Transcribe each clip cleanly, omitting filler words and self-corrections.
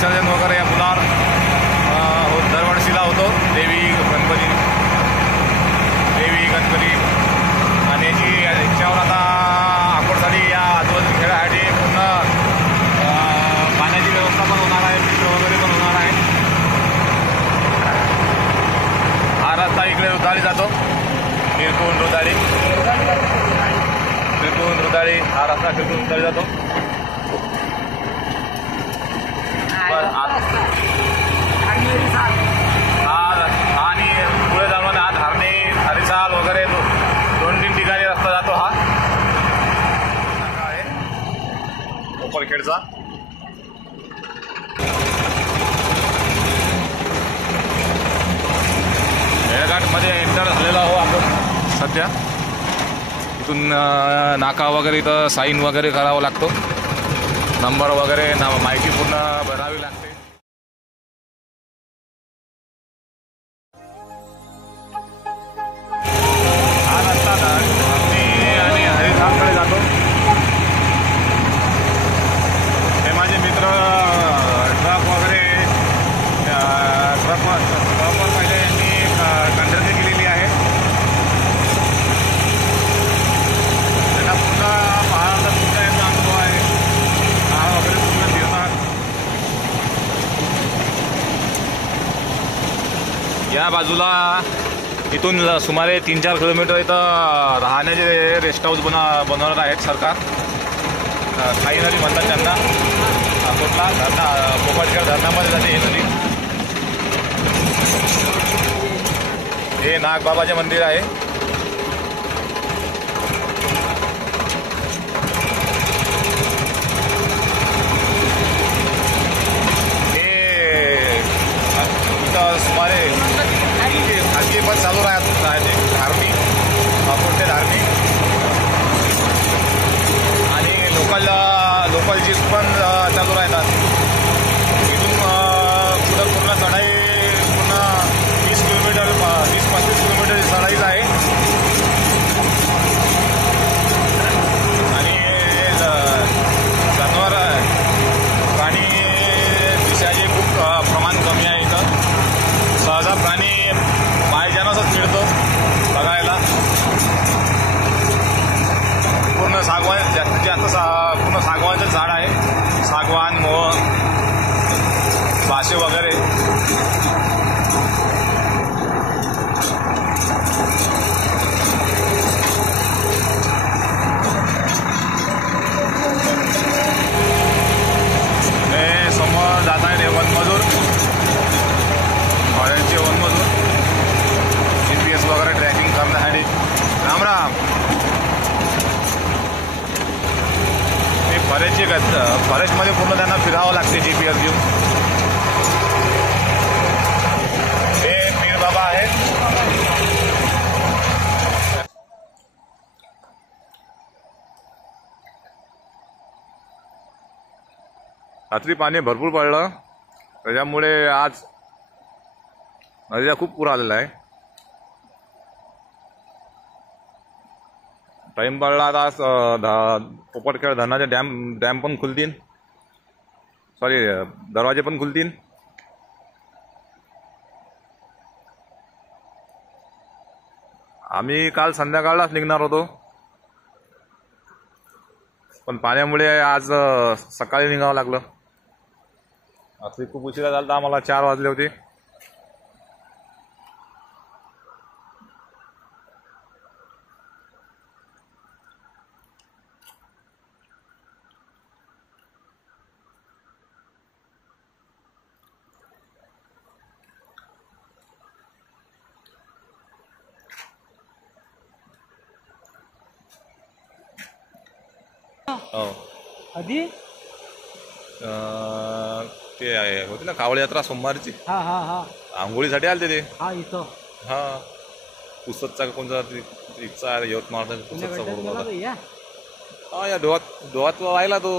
विसर्जन वगैरे या पुलावर दरवर्षीला होतो. देवी गणपती आणि याच्यावर आता आकोडसाठी या आजूबाजू खेळासाठी पूर्ण पाण्याची व्यवस्था पण होणार आहे, मित्र वगैरे पण होणार आहे. हा रस्ता इकडे रुदाळी जातो, निरकून रुदाळी हा रस्ता फिरकून रुदाळी जातो. आणि पुढे जाऊन हा धारणे हरिसाल वगैरे 2-3 ठिकाणी रस्ता जातो. हा आहे कोपरखेडचा. मेळघाटमध्ये एंटर झालेलो आहो आपण सध्या. इथून नाका वगैरे इथं साईन वगैरे करावं लागतो, नंबर वगैरे माहिती पूर्ण भरावी लागते. हा रस्ता धारणे आणि हरिसालकडे जातो. हे माझे मित्र ट्रक वगैरे ट्रकवर पहिले यांनी कंडक्टरी केलेली आहे. त्यांना पूर्ण महाराष्ट्रात तुमचा याचा अनुभव आहे. हा वगैरे पूर्ण फिरणार. या बाजूला इथून सुमारे 3-4 किलोमीटर इथं राहण्याचे रेस्ट हाऊस बनवणार आहेत सरकार. खाई नदी म्हणतात त्यांना. अकोटला धरणा कोपरखेड धरणामध्ये जाते ही नदी. हे नागबाबाचे मंदिर आहे. हे इथं सुमारे खाजगी बस चालू राहते धारणी, अकोट ते धारणी. आणि लोकल जीप पण चालू राहतात. इथून पुढं पूर्ण चढाई पूर्ण 20-25 किलोमीटर चढाईच आहे. आणि जनावर प्राणी दिसायचे खूप प्रमाण कमी आहे. इथं सहसा प्राणी पायजनासच मिळतो बघायला. पूर्ण सागवान जास्तीत जास्त पूर्ण सागवानचं झाड आहे. सागवान, मोह, बाशे वगैरे. हे समोर जात आहे वनमजूर, फॉरेनचे वनमजूर GPS वगैरे ट्रॅकिंग करण्यासाठी. राम राम. फॉरेस्टमध्ये पूर्ण त्यांना फिरावं लागते GPS घेऊन. हे पीर बाबा आहेत. रात्री पाणी भरपूर पडलं, त्याच्यामुळे आज नदीला खूप पूर आलेला आहे. टाईम पडला आता. कोपरखेड धरणाचे डॅम पण खुलतील, दरवाजे पण खुलतील. आम्ही काल संध्याकाळलाच निघणार होतो, पण पाण्यामुळे आज सकाळी निघावं लागलं. रात्री खूप उशिरा झाला, आम्हाला 4 वाजले होते. आधी ते होती ना कावड यात्रा सोमवारची. हा हा हा आंघोळीसाठी आलते ते. हा इथं हा पुसदचा कोणता इथचा यवतमाळचा पुसदचा बरोबर होता. हा या डोहात राहिला तो.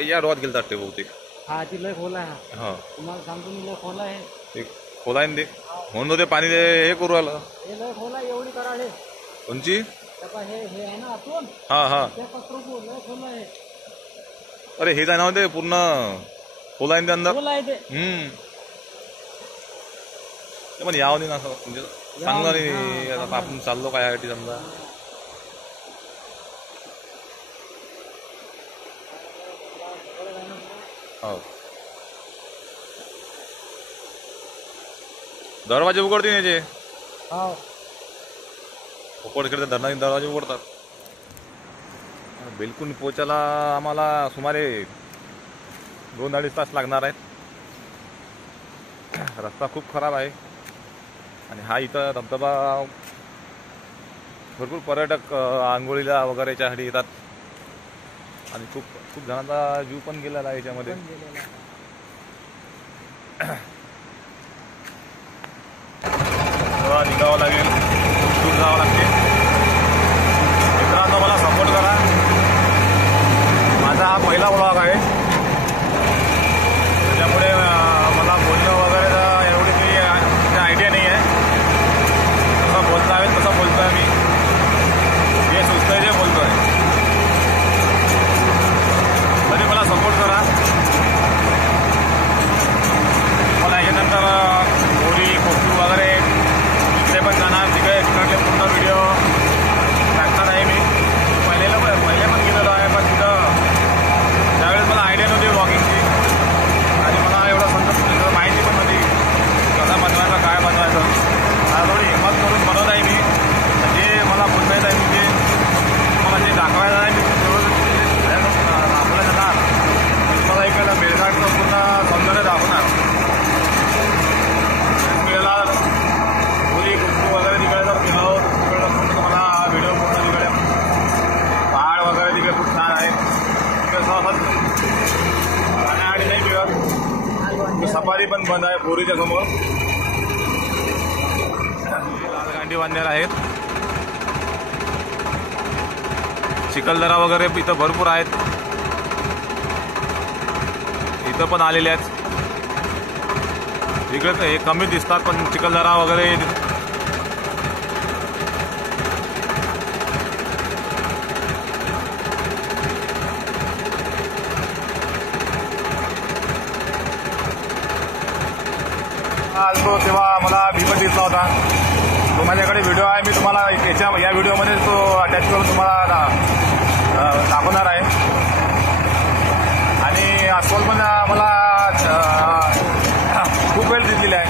या डोहात गेलता ते बहुतेक. हा ती लय खोल आहे. हा तुम्हाला सांगतो मी, लय खोल आहे ते. खोल आहे ना ते, म्हणून ते पाणी हे करू राहिलं. हे लय खोल आहे, एवढी कराळे. कोणची? हे आहे ना आतून. हा हा लय खोल आहे. अरे हे जाणार होते पूर्ण खोला आहे अंदर खोल आहे ते. ते पण यावं नाही ना असं म्हणजे चांगलं नाही. आता आपण चाललो काय यासाठी समजा हो दरवाजे उघडते ना याचे हो उघड इकडे धरणाचे दरवाजे उघडतात. बिलकुल पोचायला आम्हाला सुमारे 2-2.5 तास लागणार आहेत. रस्ता खूप खराब आहे आणि हा इथं धबधबा भरपूर पर्यटक आंघोळीला वगैरे याच्यासाठी येतात आणि खूप खूप जणांचा जीव पण गेलेला आहे याच्यामध्ये. निघावं लागेल, दूर जावं लागते. मित्रांनो मला सपोर्ट करा. माझा हा पहिला व्लॉग आहे त्याच्यामुळे मला बोलणं वगैरे एवढी काही आयडिया नाही आहे. कसं बोलता आहे तसं बोलतो आहे मी. जे सुचतंय जे बोलतो आहे. तरी मला सपोर्ट करा. मला याच्यानंतर बोरी कोकरू वगैरे इकडे पण जाणार. तिकडले पूर्ण व्हिडिओ टाकणार आहे मी. पहिले पण गेलेलो आहे पण तिथं त्यावेळेस मला आयडिया नव्हती व्लॉगिंगची आणि मला एवढं समजा माहिती पण नव्हती कसा बनवायचा काय बनवायचं. आता थोडी हिंमत करून बनवत आहे मी. जे मला बोलवायचं आहे मी ते मला जे दाखवायचं आहे मी तेवढं आपल्या जाणार. मला इकडलं मेळघाटचं पूर्ण सौंदर्य दाखवणार. वेळेला पुरी कुंकू वगैरे तिकडे जर गेलो तिकडं पूर्ण तुम्हाला व्हिडिओ पूर्ण तिकडे पहाड वगैरे तिकडे खूप छान आहे. तिकडे सहज जाण्याआधी नाही मिळत. सफारी पण बंद आहे बोरीच्या समोर. लाल गांडी बांधलेल्या आहेत. चिखलदरा वगैरे इथं भरपूर आहेत. इथं पण आलेले आहेत. इकडे हे कमी दिसतात पण चिखलदरा वगैरे आलो तेव्हा मला भीमत दिसला होता. तो माझ्याकडे व्हिडिओ आहे. मी तुम्हाला या व्हिडिओमध्ये तो अटॅच करून तुम्हाला दाखवणार आहे. आणि अस्वल पण मला खूप वेळ दिलेली आहे.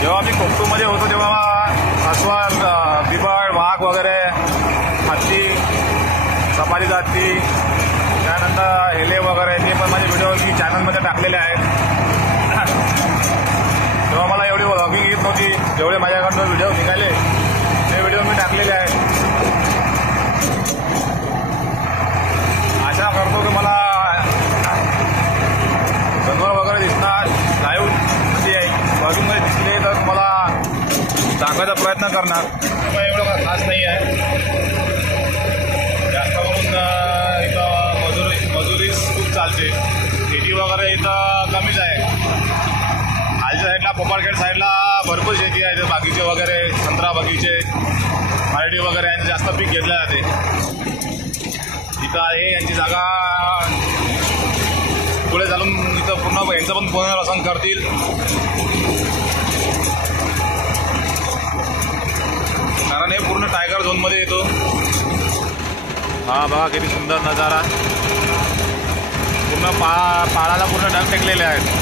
जेव्हा मी कोकटूमध्ये होतो तेव्हा अस्वल, बिबट, वाघ वगैरे, हत्ती, सफारी जाती, त्यानंतर हेले वगैरे ते पण माझे व्हिडिओ मी चॅनलमध्ये टाकलेले आहेत. तेव्हा मला एवढी व्लॉगिंग येत नव्हती. जेवढे माझ्याकडनं व्हिडिओ निघाले ते व्हिडिओ मी टाकलेले आहेत. आशा करतो की मला जनावर वगैरे दिसणार लाईव्ह म्हणजे व्लॉगिंगमध्ये दिसले तर मला दाखवायचा प्रयत्न करणार. त्यामुळे एवढं काही खास नाही आहे. जास्त करून इथं मजुरीच खूप चालते. शेती वगैरे इथं कमीच आहे. खालच्या साईडला पोपाळखेड साईडला भरपूर शेती आहे. बागीचे वगैरे संत्रा बगीचे हळदी वगैरे यांचे जास्त पीक घेतले जाते. इथं आहे यांची जागा. पुढे चालून इथं पूर्ण यांचं पण पुनर्वसन करतील. कारण हे पूर्ण टायगर झोनमध्ये येतो. हा बघा किती सुंदर नजारा. पूर्ण पहाडाला पूर्ण ढग टेकलेले आहेत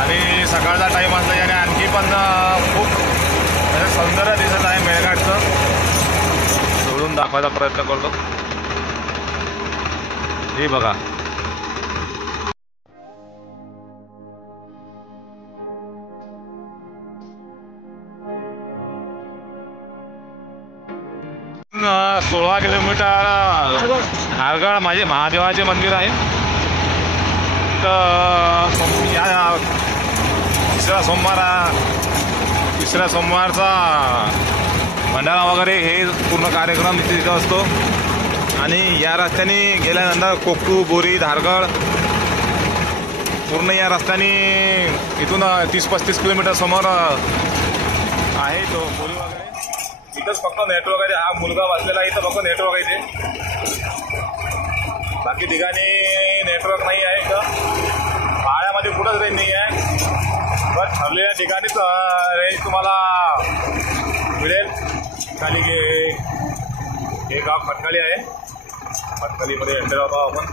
आणि सकाळचा टाईम असला याने आणखी पण खूप सौंदर्य दिसत आहे मेळघाटचं. सोडून दाखवायचा प्रयत्न करतो. हे बघा ना 16 किलोमीटर हारगळ माझे महादेवाचे मंदिर आहे. तर या तिसऱ्या सोमवारचा भंडारा वगैरे हे पूर्ण कार्यक्रम तिथं असतो. आणि या रस्त्याने गेल्यानंतर कोकटू, बोरी, धारगळ पूर्ण या रस्त्याने इथून 30-35 किलोमीटर समोर आहे तो बोरी वगैरे. इथंच फक्त नेटवर्क आहे. हा मुलगा वाचलेला इथं फक्त नेटवर्क आहे. ते बाकी ठिकाणी नेटवर्क नाही आहे इथं, पाड्यामध्ये कुठंच रेंज नाही आहे, पण ठरलेल्या ठिकाणीच रेंज तुम्हाला मिळेल. खाली हे गाव खटकाळी आहे, खटकाळीमध्ये एंटर होतो आपण.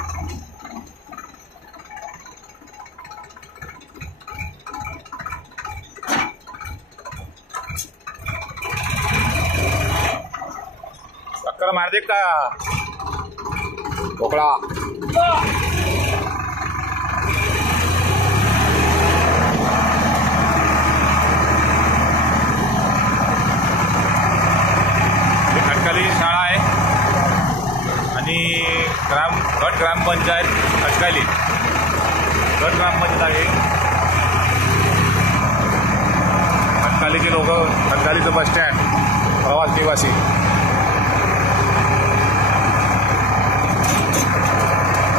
चक्कर मारते का ढोकळा? खटकाली शाळा आहे आणि गट ग्रामपंचायत खटकाली, गट ग्रामपंचायत आहे. खटकालीचे लोक, खटकालीचं बस स्टँड, प्रवास निवासी.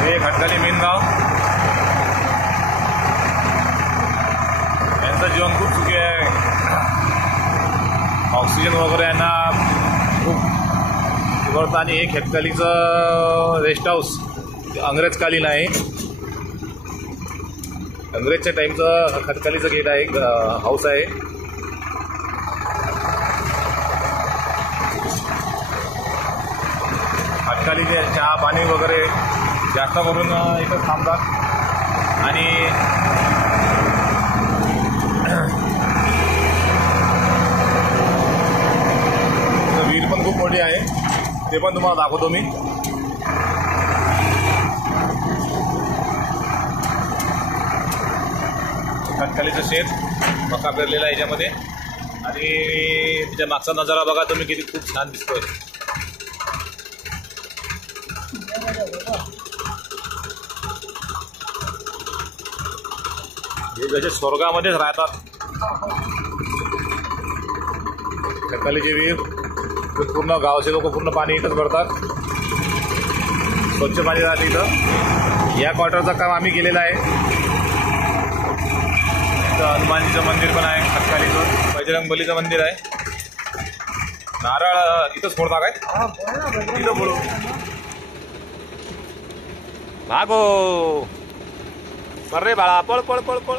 हे खटकाली मेन गाव. यांचं जीवन खूप सुखी आहे. ऑक्सिजन वगैरे यांना खूप उघडतं. आणि हे खटकालीचं रेस्ट हाऊस अंग्रेजकालीन आहे, अंग्रेजच्या टाईमचं खटकालीचं गेट आहे, हाऊस आहे. खटकालीचे चहा पाणी वगैरे जास्त करून इथं थांबतात. आणि विहीर पण खूप मोठी आहे, ते पण तुम्हाला दाखवतो मी. खटकालीचं शेत मका पेरलेला आहे याच्यामध्ये. आणि त्याच्या मागचा नजारा बघा तुम्ही, किती खूप छान दिसतोय. हे जसे स्वर्गामध्येच राहतात. खटकालीचे विहीर, पूर्ण गावचे लोक पूर्ण पाणी इथंच भरतात, स्वच्छ पाणी राहते इथं. या क्वार्टरचं काम आम्ही केलेलं आहे. इथं हनुमानजीचं मंदिर पण आहे, खटकालीचं बजरंगबलीचं मंदिर आहे. नारळ इथंच फोडता काय? इथं फोडू. भागो रे बाळा, पळ पळ पळ पळ.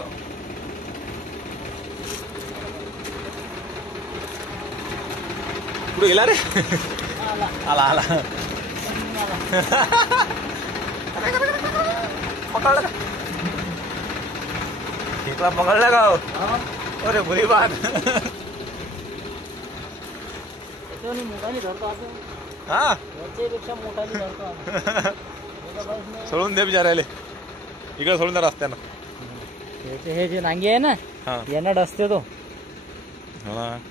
कुठे गेला रे? आला आला. पकडलं का? खेकडा पकडला का? अरे बुरी बात. मोठाली धरतो आपण, हा वरच्यापेक्षा मोठाली धरतो आपण. सोडून दे बिचारायले, इकडे सोडून द्या रस्त्यानं. हे जे नांगी आहे ना, यांना डसते तो.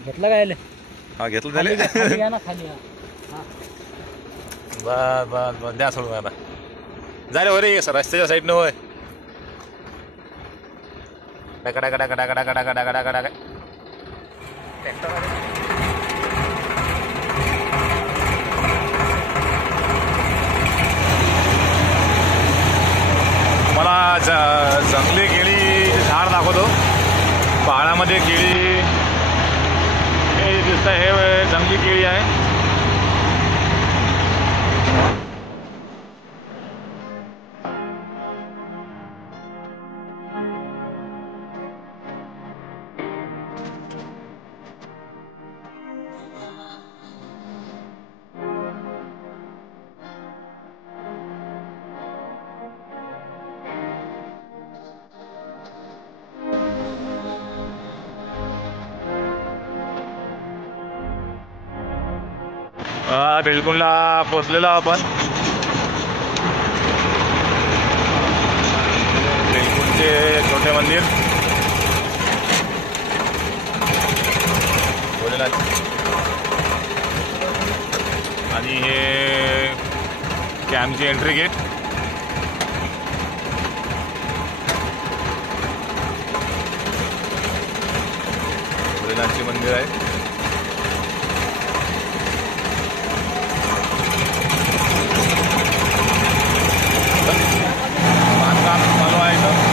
घेतला काय? हा घेतलं त्याले. खाली ना, खाली. बस बस बस, द्या सोडून आता. झाले हो रे रस्त्याच्या साईडनं. होय कडा कडा कडा कडा कडा कडा कडा कडा. मला जंगली केळी झाड दाखवतो. पहाडामध्ये केळी हे दिसतं, हे जंगली केळी आहे. बिलकुलला पोचलेलो आपण. बिलकुलचे छोटे मंदिर, भोलेनाथ. आणि हे कॅम्पची एंट्री गेट. भोलेनाथचे मंदिर आहे. बांधकाम चालू आहे इथं.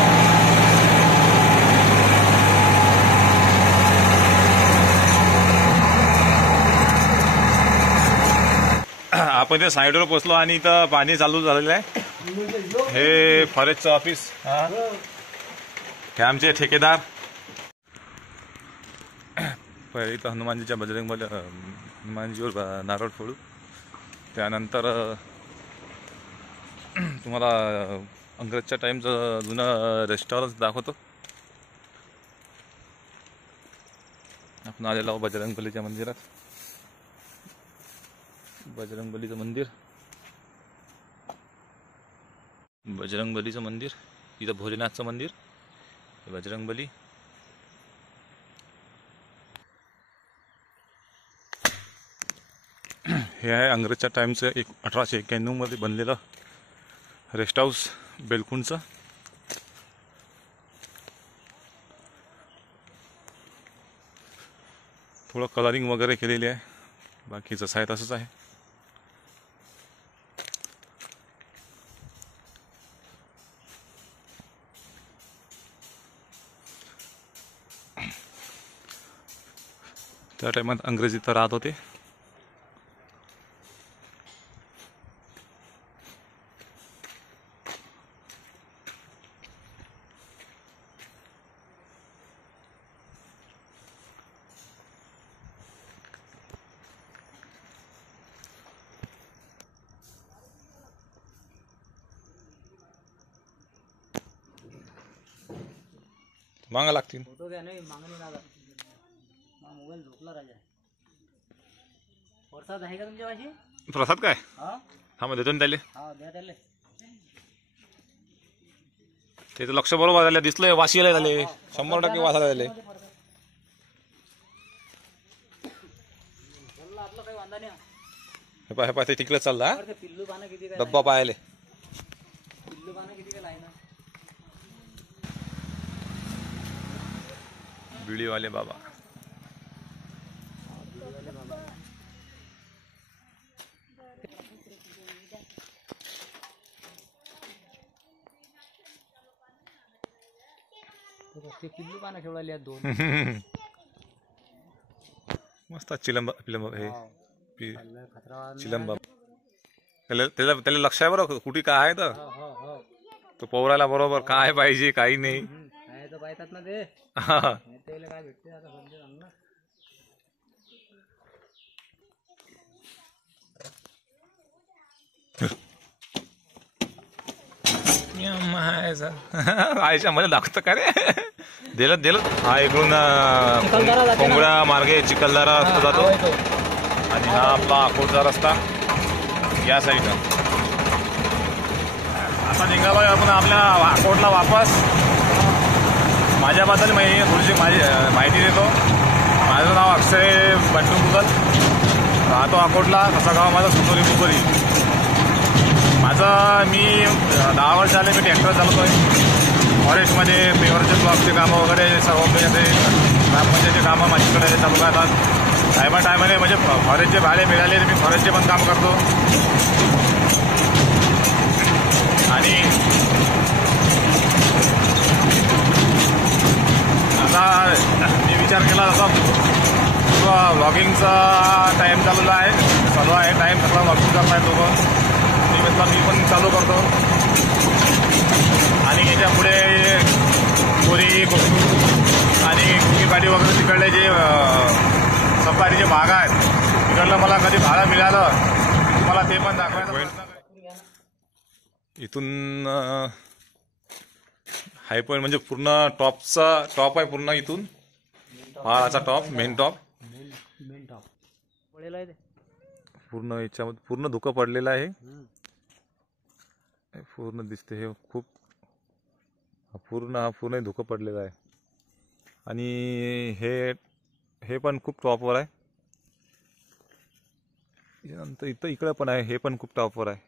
आपण इथे साईडवर पोचलो आणि इथं पाणी चालू झालेलं आहे. हे फॉरेस्टचं ऑफिस. हे आमचे ठेकेदार. पहिले इथं हनुमानजीच्या हनुमानजीवर नारळ फोडू. त्यानंतर तुम्हाला अंग्रेजच्या टाईमचं जुनं रेस्टॉरंट दाखवतो. आपण आलेलो आहोत बजरंगबलीच्या मंदिरात. बजरंगबलीचं मंदिर, बजरंगबलीचं मंदिर. इथं भोलेनाथचं मंदिर, बजरंगबली. हे आहे अंग्रेजच्या टाईमचं 1891 मध्ये बनलेलं रेस्ट हाऊस बेलकुंडचं. थोडं कलरिंग वगैरे केलेली आहे, बाकी जसं आहे तसंच आहे. त्या टायमात अंग्रेज इथं राहत होते. मागा लागतील. फोटो घ्या नाही मागणी लागत. मोबाईल झोपला राजा. प्रसाद आहे का तुमच्या पाशी? प्रसाद काय? हा हा मग देतो ना त्याले. हा द्या त्याले. त्याचं लक्ष बरोबर झालं, दिसलंय वाशी आले झाले, 100% वास आले झाले. आपलं काही वांदा नाही. हे पाय ते तिकडे चालला. पिल्लू पानं किती काय? डब्बा पाहिले. पिल्लू पानं किती काय लाय ना. बिडीवाले बाबा. ते पिल्लू पानं ठेवलेली आहेत 2. मस्त चिलंब पिलंब हे खतरा चिलंब. त्याला लक्ष आहे बरं कुठे काय आहे. तर तो पोराला बरोबर काय पाहिजे काही नाही. तर पाहतात ना ते. त्याला काय भेटते आता समजा चांगलं. आयच्या मध्ये दाखवतं का रे. दिलं. हा इकडून कोंबड्या मार्गे चिखलदरा रस्ता जातो आणि हा आपला अकोटचा रस्ता या साईडला. आता निघालोय आपण आपल्या अकोटला वापस. माझ्याबद्दल मी थोडीशी माहिती देतो. माझं नाव अक्षय बंटू मुगल, राहतो अकोटला. तसा गाव माझा सुंदरी मुगरी. मी 10 वर्ष आले मी ट्रॅक्टर चालवतोय. फॉरेस्टमध्ये पेवरचे ब्लॉकचे कामं वगैरे सर्व ग्रामपंचायतचे कामं माझ्याकडे चालू राहतात. टायमाने म्हणजे फॉरेस्टचे भाडे मिळाले तर मी फॉरेस्टचे पण काम करतो. आणि आता मी विचार केला जसा व्लॉगिंगचा टाईम चालू आहे टाईम सगळा व्लॉगिंग करताय लोक. मी पण चालू करतो. आणि याच्या पुढे कोरी आणि गाडी वगैरे तिकडले जे सफारीचे भाग आहेत तिकडलं मला कधी भाडं मिळालं मला ते पण दाखवायचं. इथून हाय पॉईंट म्हणजे पूर्ण टॉप आहे. पूर्ण इथून पहाडाचा टॉप, मेन टॉप पडेल आहे. पूर्ण याच्यामध्ये पूर्ण धुकं पडलेलं आहे. पूर्ण दिसते हे खूप पूर्ण धुकं पडलेलं आहे. आणि हे पण खूप टॉपवर आहे. नंतर इकडे पण आहे, हे पण खूप टॉपवर आहे.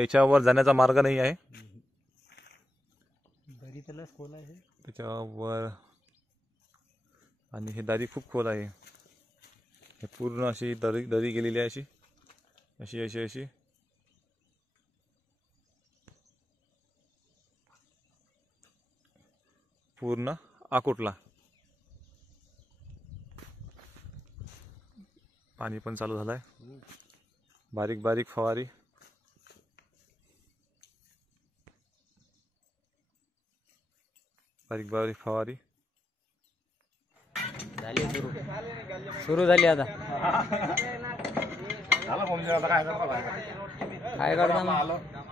याच्यावर जाण्याचा मार्ग नाही आहे. दरी त्यालाच खोल आहे त्याच्यावर. आणि हे दारी खूप खोल आहे. हे पूर्ण अशी दरी गेलेली आहे अशी पूर्ण अकोटला. पाणी पण चालू झालंय. बारीक फवारी. बारीक बारीक फवारी झाली सुरू झाली आता. झालं काय करता काय करता मग?